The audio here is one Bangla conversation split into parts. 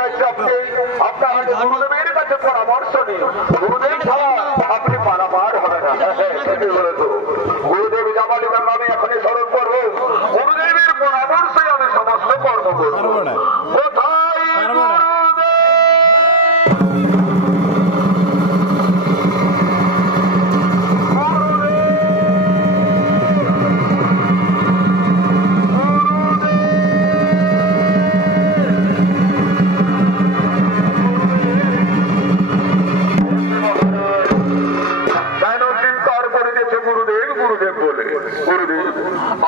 চাইছে আপনি আপনার গুরুদেবের কাছে পরামর্শ নিন। গুরুদেব ছাড়া আপনি পারাপার হবে না। গুরুদেব জামালিকার নামে এখনই স্মরণ করবো। গুরুদেবের পরামর্শে আমি সমস্ত কর্ম করবো। কোথায়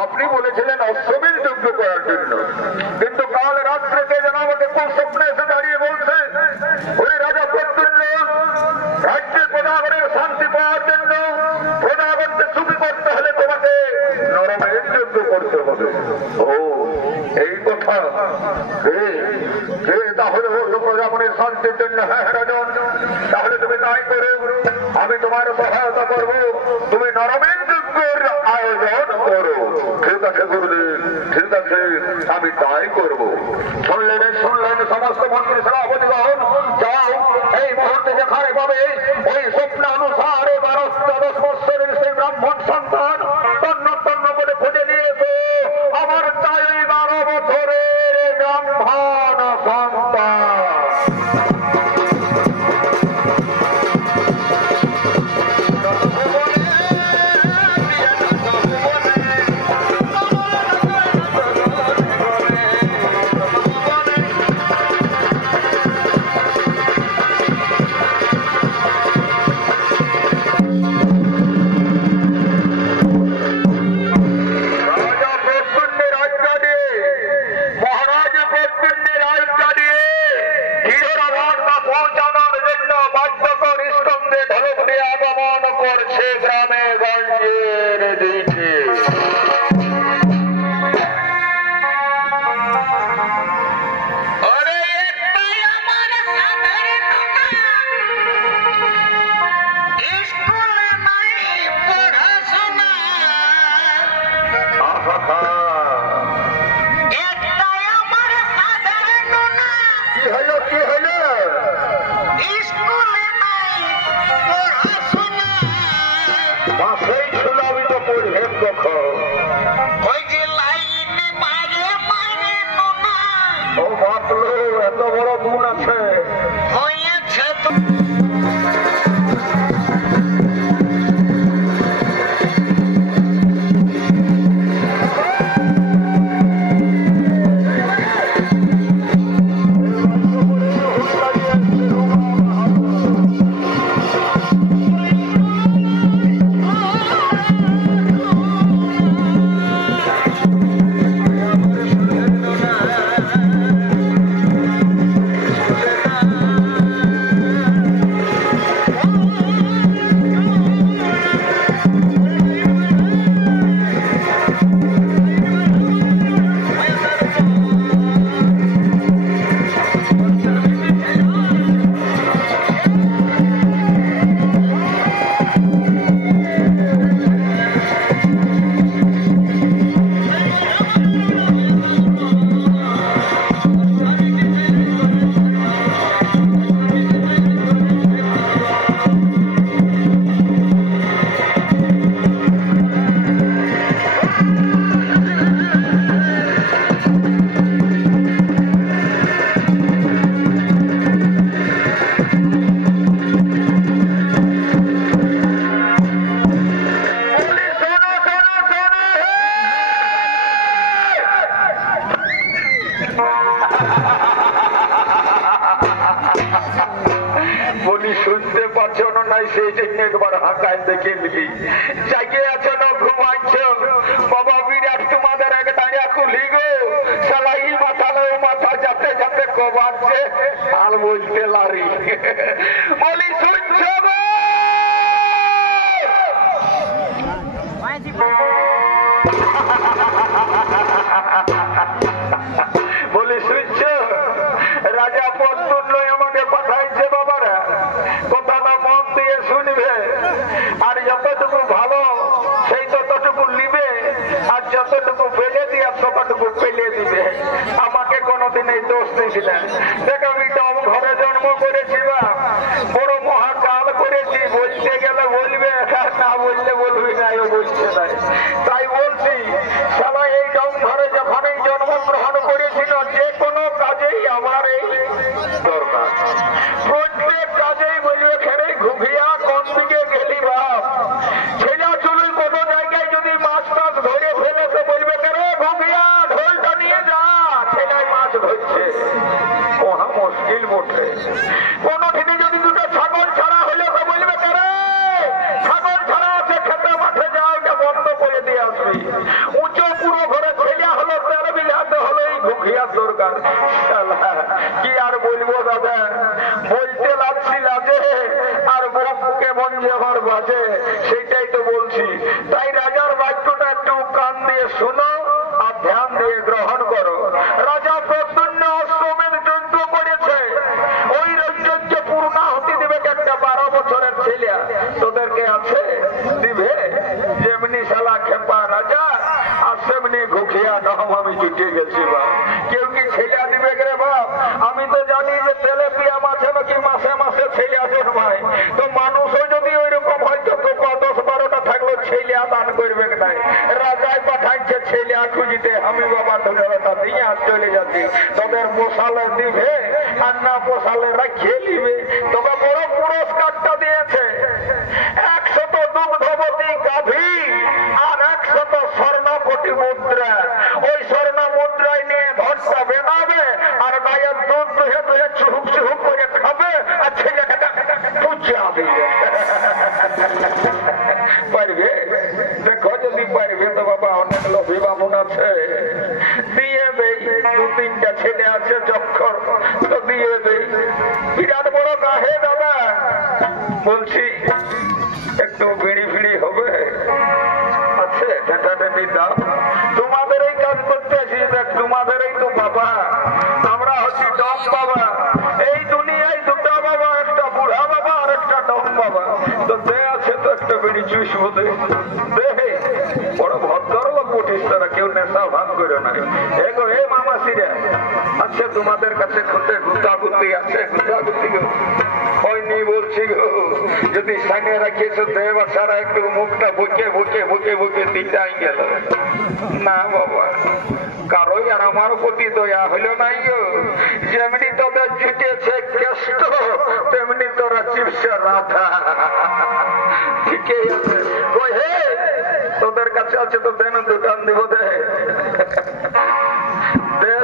আপনি বলেছিলেন অশ্বমেধ যজ্ঞ করার জন্য, কিন্তু কাল রাত্রে কে যেন আমাকে কোন স্বপ্নে এসে দাঁড়িয়ে বলছে ওই রাজা প্রত্যুল্য রাজ্যের প্রজাগণের শান্তি পাওয়ার জন্য প্রজাগণকে সুখী করতে হলে তোমাকে নরমেধ যজ্ঞ করতে হবে। ও এই কথা তাহলে হলো প্রজাগণের শান্তির জন্য। হ্যাঁ রাজন, তাহলে তুমি তাই করো, আমি তোমার সহায়তা করবো, তুমি নরমেধ যজ্ঞের আয়োজন করো। ঠিক আছে গুরুদেব, ঠিক আছে, আমি তাই করবো। শুনলেন সমস্ত মন্ত্রী সভাপতিগণ, যাও এই মুহূর্তে যেখানে পাবে ওই স্বপ্নানুসারে 12 বৎসরের সেই ব্রাহ্মণ সন্তান তন্ন তন্ন বলে খুঁজে নিয়েছে। আমার চাই 12 বছরের ব্রাহ্মণ সন্তান। এত বড় গুণ আছে। শুনতে পাচ্ছ না নাই সেই জন্য একবার হাঁকায় দেখে নিলি। জাগিয়ে আছো না ঘুমাচ্ছ? বাবা বিরাট তোমাদের এক দাঁড়িয়া খুলি গো সালাই মাথা লো মাথা যাতে যাতে কবাচ্ছে আর বলতে লারি বলি শুনছ গো? বলি শুনছ? রাজা প্রত্যুল্য আমাকে পাঠাইছে বাবারা, কথাটা মন দিয়ে শুনবে আর যতটুকু ভালো সেই ততটুকু নিবে আর যতটুকু ফেলে দিয়ে ততটুকু ফেলে দিবে। আমাকে কোনোদিন এই দোষ দিয়েছিলেন। দেখো বাপ, বড় মহাকাল করেছি, বলতে গেলে বলবে, না বললে বলবি না, ও বলছে না। তাই বলছি শালা এই ডম্ভারে যখন এই জন্মগ্রহণ করেছিল, যে কোনো কাজেই আমার এই দরকার, প্রত্যেক কাজেই বলবে খেলে ঘুমিয়া কোন দিকে গেলি বাপ, ছেলে চলুই কোনো জায়গায় যদি মাছ টাছ ধরে ফেলে তো বলবে কেরে ঘুমিয়া ঢোলটা নিয়ে যা, ছেলে মাছ ধরছে। মহা মুশকিল বটে। কোনো দিনে যদি দুটো ছাগল ছাড়া হলে তো বলবে কেরে ছাগল ছাড়া আছে, খেতে মাঠে যা, ওটা বন্ধ করে দিয়ে আসবি। উঁচু পুরো ঘরে ছেলে হলো, তেল বিলাতে হলো, এই ঘুমিয়ার দরকার। কি আর বলবো দাদা, বলতে লাগছি লাজে আর বুকে মন যে আমার বাজে, সেইটাই তো বলছি। তাই রাজার বাক্যটা একটু কান দিয়ে শোনো আর ধ্যান দিয়ে গ্রহণ করো। রাজা প্রদ্যুম্ন অশ্বমেধ যজ্ঞ করেছে, ওই যজ্ঞে পূর্ণাহুতি দিবে একটা 12 বছরের ছেলে, তোদেরকে আছে দিবে? যেমনি শালা খেপা রাজা আর সেমনি ঘুখিয়া নাম আমি জুটে গেছি বা। কেউ কি ছেলে দিবে রে বাপ? আমি তো জানি যে তেলে পিয়া মাছে নাকি মাসে মাসে ছেলে জন্মায়, তো মানুষও যদি ওই রকম হয়তো 10-12টা থাকলো ছেলে দান করবে নাই। রাজাই পাঠাইছে ছেলে খুঁজিতে, আমি বাবা ধন্যবাদ দিয়ে আর চলে যাচ্ছি। তোদের পোষালে দিবে আর না পোষালে রাখিয়ে নিবে। তোকে বড় পুরস্কারটা দিয়েছে 100 দুগ্ধবতী গাভী আর 100 স্বর্ণকোটি মুদ্রা। ওই স্বর্ণ মুদ্রায় নিয়ে ঘরটা বেনাবে আর গায়ের দুধ দুহে দুহে চুহুক চুহুক করে খাবে আর ছেলেটাকে পুজা দিবে। পারবে? দেখো যদি পারবে তো বাবা, অনেক লোভী বামুন আছে, দিয়ে দেই। 2-3টা ছেলে আছে যক্ষর, তো দিয়ে দেই। বিরাট বড় গাহে দাদা, বলছি একটু বিড়ি ফিড়ি হবে আছে, ঠেটাঠেটি দাও। তোমাদের এই কাজ করতে আসি, তোমাদের এই তো বাবা, আমরা হচ্ছি ডম বাবা। এই দুনিয়ায় 2টা বাবা, একটা বুড়া বাবা আর একটা ডম বাবা। তো দে আছে তো একটা বেড়ি চুষবো দে। বড় ভদ্র লোক উঠিস তারা, কেউ নেশা ভাগ করে না। এগো এ মামাসিরা আচ্ছা, তোমাদের কাছে খুঁটে গুতাগুতি আছে? গুতাগুতি হয়নি বলছি গো। যদি সামনে রাখিয়েছ দেব ছাড়া একটু মুখটা বুকে বুকে বুকে বুকে দিটাই গেল না বাবা। কারোই আর আমার প্রতি দয়া হইল নাই গো। যেমনি তোদের জুটেছে কেষ্ট, তেমনি তোরা চিপসে রাধা। ঠিকই আছে। হে তোদের কাছে আছে তো দেন, দোকান দিব দে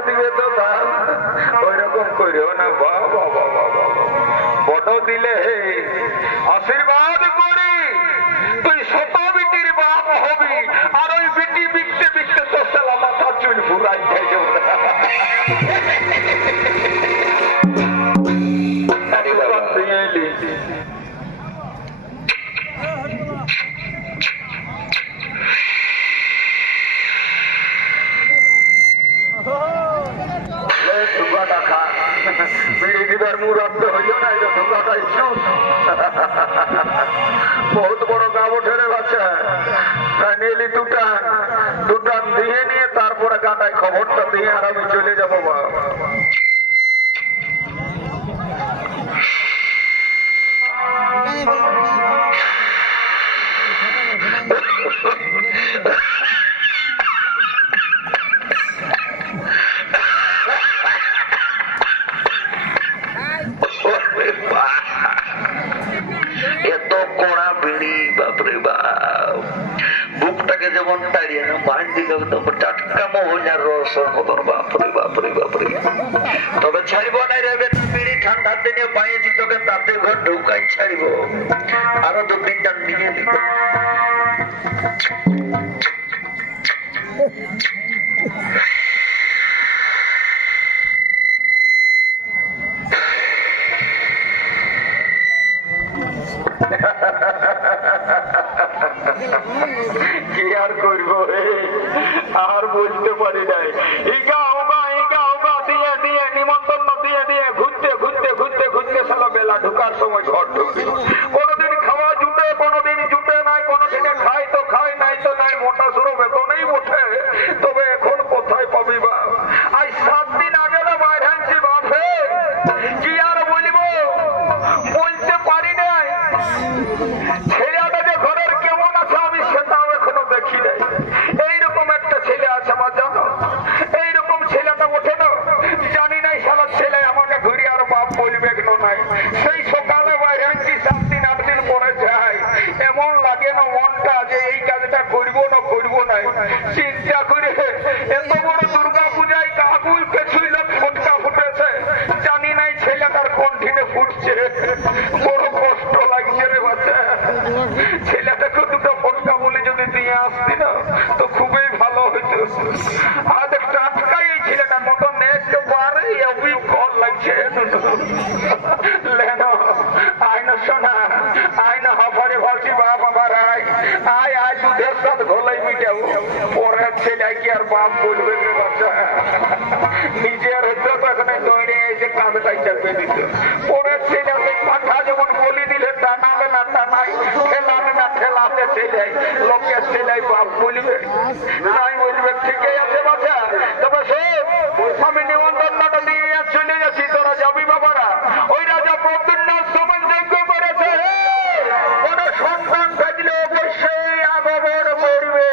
দিবে তো দাম। ওই রকম করিও না বাবা, বাবা বড় দিলে আশীর্বাদ করি তুই 100 বিটির বাপ হবি, আর ওই বিটি বিকতে বিকতে তো সালা মাথা চুল ফুরাই যাই। বহুত বড় গাব ঠেরে বাচ্চা, নিয়ে 2 টান দিয়ে নিয়ে তারপরে গাটায় খবরটা দিয়ে আর আমি চলে যাবো বা। এত কড়া বিড়ি, বাপরে বাপ, বুকটাকে যেমন তাড়িয়ে না বাঁধি টাটকা মোহনার রসের মতন, বাপরে বাপরে বাপরে। তবে ছাড়িব না রে বিড়ি, ঠান্ডার দিনে পাইছি তোকে তাতে ঘর ঢুকাই ছাড়িব, আরো 2-3টা নিয়ে দিব। কি আর করবো আর বলতে পারি নাই। ইগা ওগা দিয়ে দিয়ে নিমন্ত্রণ দিয়ে দিয়ে ঘুরতে ঘুরতে ঘুরতে ঘুরতে সালা বেলা ঢুকার সময় ঘর ঢুকি। কোনোদিন খাওয়া জুটে, কোনোদিন জুটে নাই, কোনোদিনে খাই তো খাই, নাই তো নাই, মোটা শুরু বেতনেই ওঠে। তবে এখন কোথায় পাবি বা? আজ 7 দিন আগে বাইরে আনছি বাপে, কি আর বলিব। বলতে পারি নাই। ছেলেটা যে ঘরের কেমন আছে আমি সেটাও এখনো দেখি নাই। এইরকম একটা ছেলে আছে আমার জানো, এইরকম ছেলেটা ওঠে না জানি নাই সারা ছেলে আমাকে ঘুরি আর বাপ বলবে কেন নাই। সেই সকালে বাইরে 7-8 দিন পরে যায়, এমন লাগে না মনটা যে এই কাজটা করবো না করবো না। চিন্তা করে এত বড় দুর্গা পূজায় কাকুল কিছুই লোক ফুটকা ফুটেছে, জানি নাই ছেলেটার কণ্ঠিনে ফুটছে। বড় কষ্ট লাগছে রে বাচ্চা। ছেলেটাকে দুটো ফুটকা বলে যদি দিয়ে আসতি না তো খুবই ভালো হইতো। আজ টাটকা এই ছেলেটার মতো নেচতে পারে কল লাগছে। লেনো আয়না শোনা, আয়না হাফারে ভাবছি বাপ আমার আয় আয় আয় দুধের সাথে ঘোলাই মিটাবো। পরের ছেলে কি আর বাপ বলবে রে বাচ্চা। নিজের হচ্ছে তো এখানে দৈরে এসে কাঁধটাই চাপে দিত। পরের ছেলে পাঠা যেমন বলি দিলে টানাবে না টানাই, ঠেলাবে না ঠেলাতে ছেলে লোকের ছেলে বাপ বলবে নাই বলবে। ঠিকই আছে বাচ্চা, তবে আমি নিমন্ত্রণটা দিয়ে চলে যাচ্ছি, তোরা যাবি বাবারা। ওই রাজা প্রদ্যুম্ন সমান যজ্ঞ করেছে, কোন সন্তান থাকলে অবশ্যই আগমন করবে।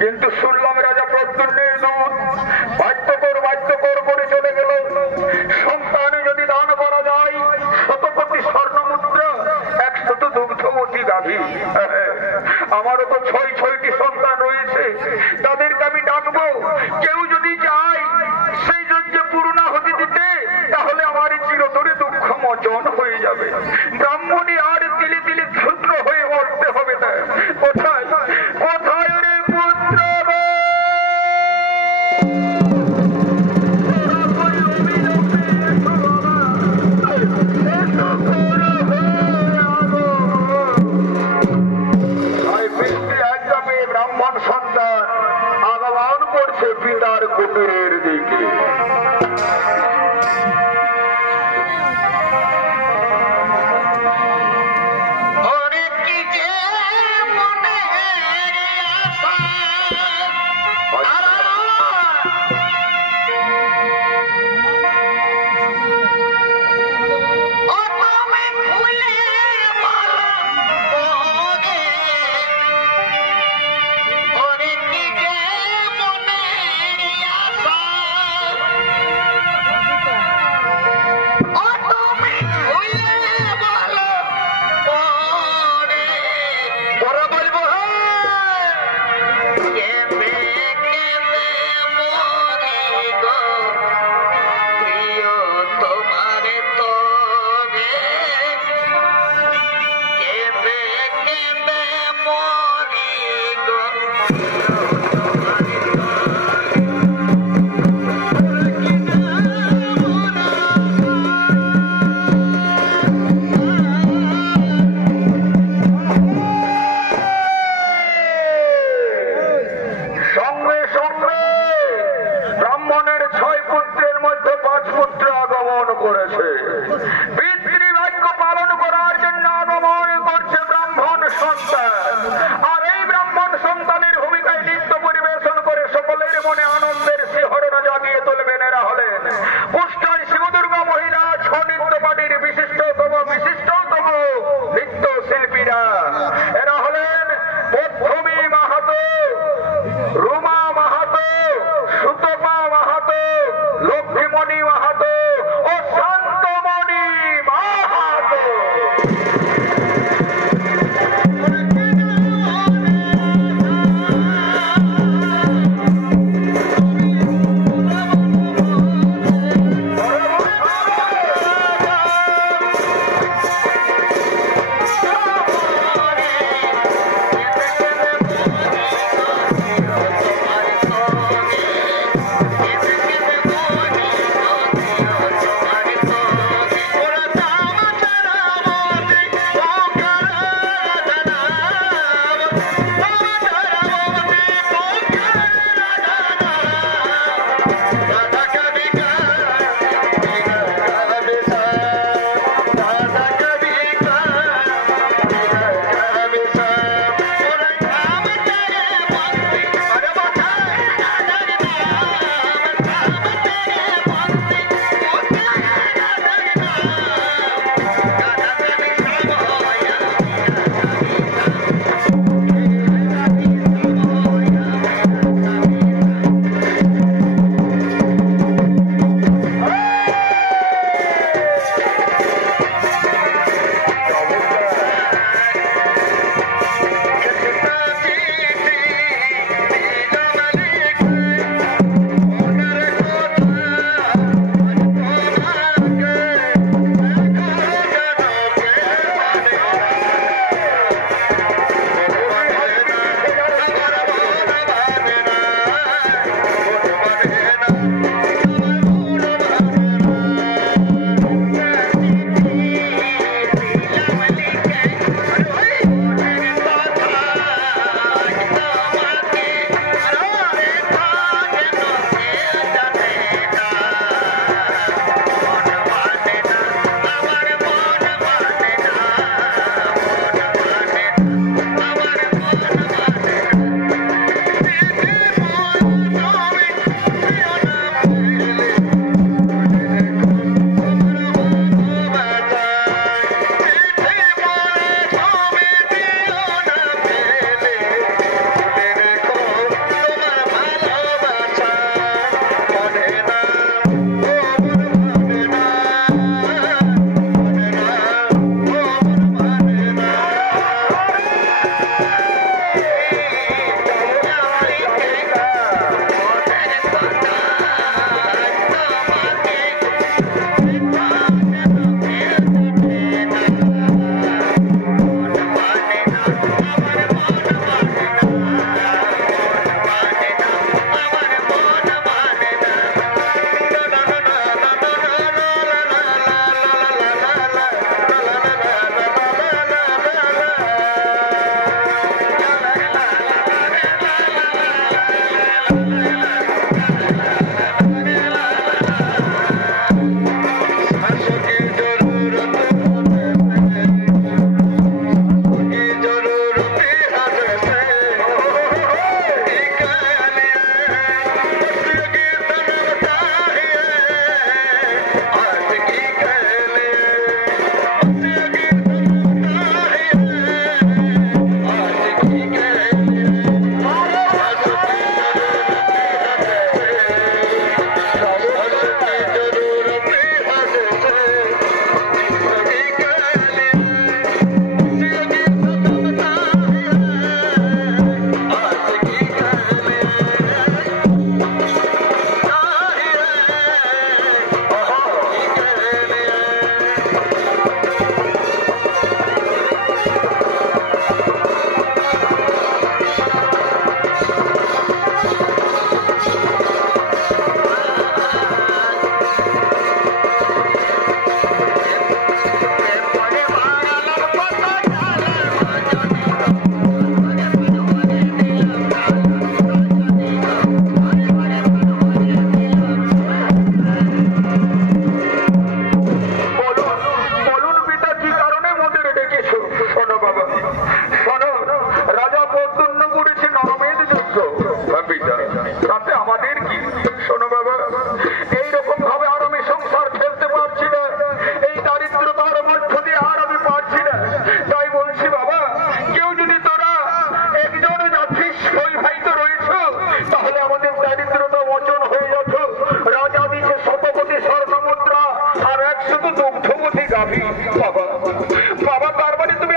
কিন্তু শুনলাম রাজা প্রদ্যুম্নের দূত বাধ্যকর করে চলে গেল। সন্তানে যদি দান করা যায় 100 কোটি স্বর্ণ মুদ্রা, 100 দুগ্ধবতী গাভী। আমারও তো 6টি সন্তান রয়েছে, তাদেরকে আমি ডাকবো। কেউ যদি যায় সেই যজ্ঞে পূর্ণাহুতি দিতে, তাহলে আমার চিরতরে দুঃখ মোচন হয়ে যাবে। ব্রাহ্মণী আর তিলে তিলে ক্ষুদ্র হয়ে মরতে হবে না। কোথায় কোথায় রে পুত্র? ব্রাহ্মণ সন্তান আগমন করছে পিতার কুটিরের দিকে।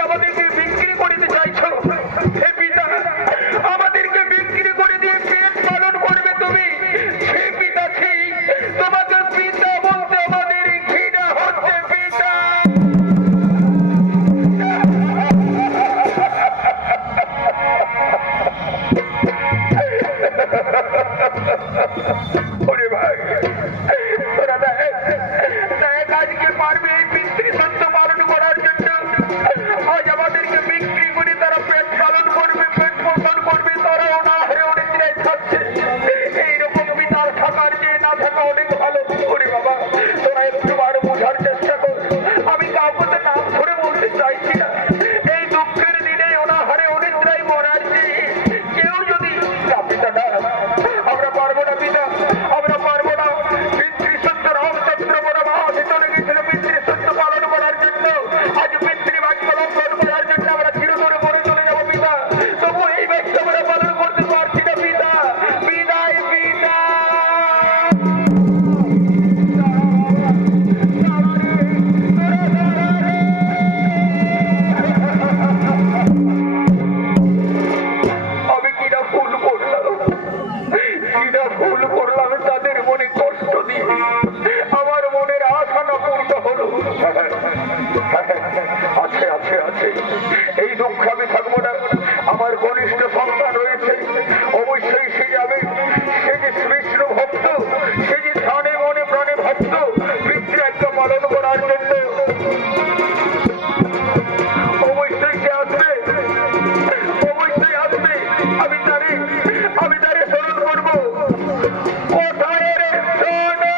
আমাদেরকে বিক্রি করতে চাইছো? হে পিতা, আমাদেরকে বিক্রি করে দিয়ে পেট পালন করবে তুমি? হে পিতা, তোমাকে পিতা বলতে আমাদের ঘৃণা হচ্ছে পিতা। ওরে ভাই, তোরা দেখ আজকে পারবে এই পিতৃসত্য পালন করার জন্য? আজ আমাদেরকে বিক্রি করে তারা পেট পালন করবে, পেট পোষণ করবে, তারাও না হয়ে অনেক থাকছে। এইরকম পিতার থাকার যে না থাকা অনেক ভালো। ওরে বাবা, তোরা একটু আরো বোঝার চেষ্টা কর। আমি কাউকে তো নাম ধরে বলতে চাইছি না। এই দুঃখের দিনে অনাহারে অনেকটাই মরার যে কেউ যদি পিতা না, আমরা পারবো না পিতা, আমরা পারবো না। পিতৃসত্য রামচন্দ্র বড় মা ভিতরে গেছিল পিতৃসত্য পালন করার জন্য। আজ পিতৃবাক্য লঙ্ঘন করার জন্য আমরা চিরতরে করে চলে যাবো পিতা। তবু এই বাক্য আমরা পালন করতে পারছি না পিতা। বিদায় পিতা। আমি কিনা ভুল করলাম, কিনা ভুল করলাম তাদের মনে কষ্ট দিয়ে। আমার মনের আশা না পূর্ণ হলো। আছে আছে আছে, এই দুঃখ আমি থাকবো না। আমার ঘনিষ্ঠ সন্তান রয়েছে, অবশ্যই সে যাবে। সে যে কৃষ্ণ ভক্ত, সে যে প্রাণে মনে প্রাণে ভক্ত, পিতৃ একটা পালন করার জন্য অবশ্যই সে আসবে, অবশ্যই আসবে। আমি তারে স্মরণ করবো। কোথায় রে সোনা?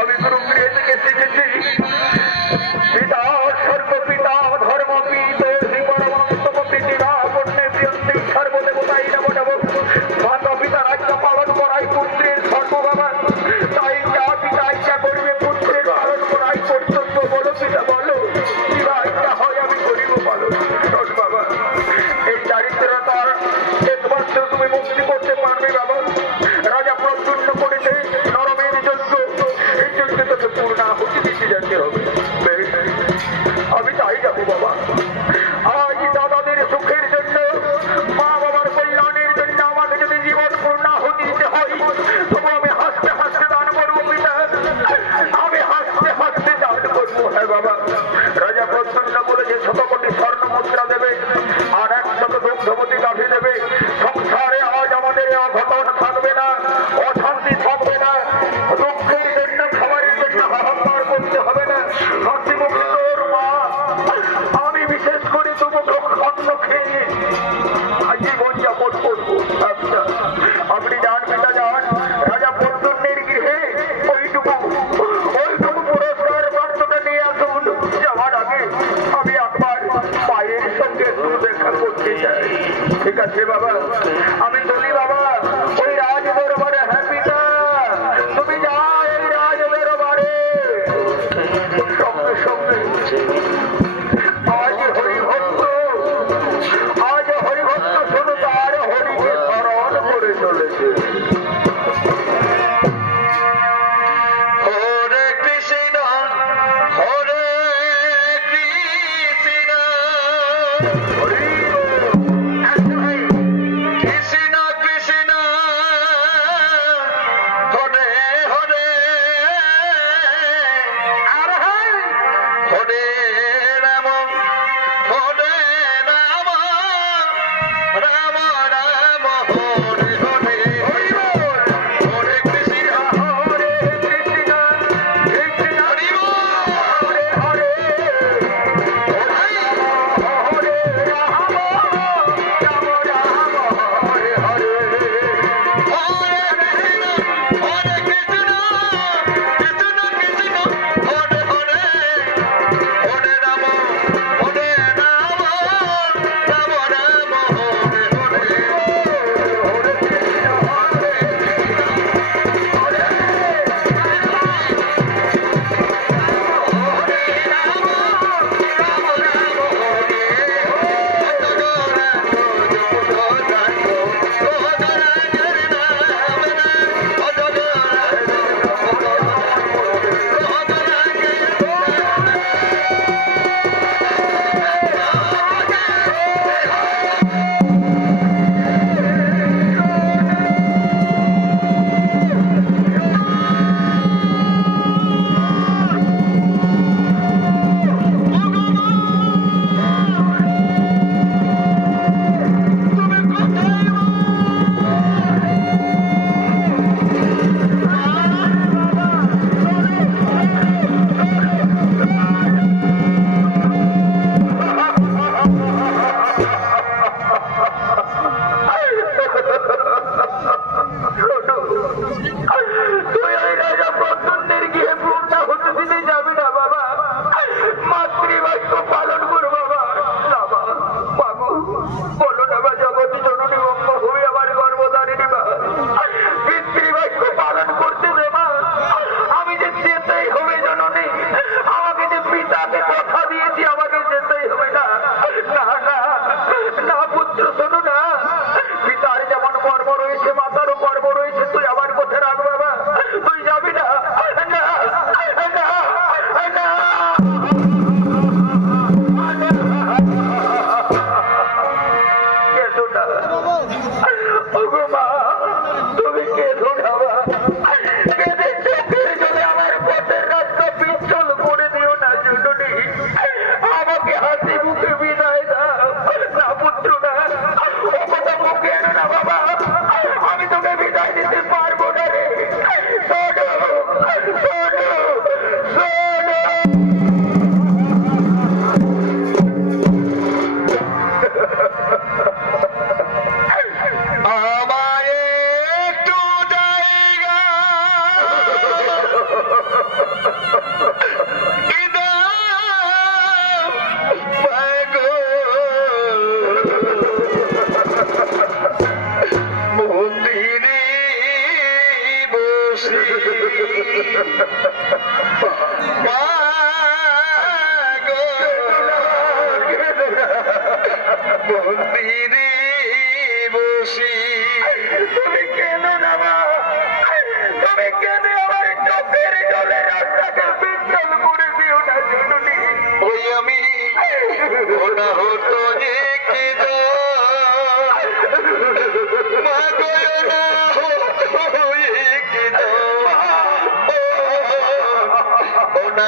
আমি গুরু গৃহ থেকে শিখেছি, পিতা স্বর্গ পিতা ধর্মপিত সর্বদেবতাই নব নব। মাতা পিতা রাজ্য পালন করাই পুত্রের সর্ববাবা। তাই যা পিতা ইচ্ছা করবে পুত্রের পালন করাই কর্তব্য। বলো পিতা, বলো কিবা ইচ্ছা হয় আমি করিব পালন। বাবা, এই দারিদ্রতার একমাত্র তুমি মুক্তি করতে পারবে বাবা। রাজা প্রচন্ড করেছে নরমের যজ্ঞ, এই যজ্ঞ তোকে পূর্ণ আহুতি দিতে যেতে হবে। আমি তাই যাবো বাবা। আজ দাদাদের সুখের জন্য, মা বাবার কল্যাণের জন্য আমাকে যদি জীবন পূর্ণ আহুতি দিতে হয়, তবু আমি হাসতে হাসতে দান করবো পিতা। আমি হাসতে হাসতে দান করবো। হ্যাঁ বাবা, রাজা প্রচন্ড বলেছে 100 কোটি স্বর্ণ মুদ্রা দেবে আর 100 দুগ্ধবতী গাভী দেবে। সংসারে আজ আমাদের অঘটন থাকবে না, অশান্তি থাকবে না, দুঃখ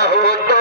बहुत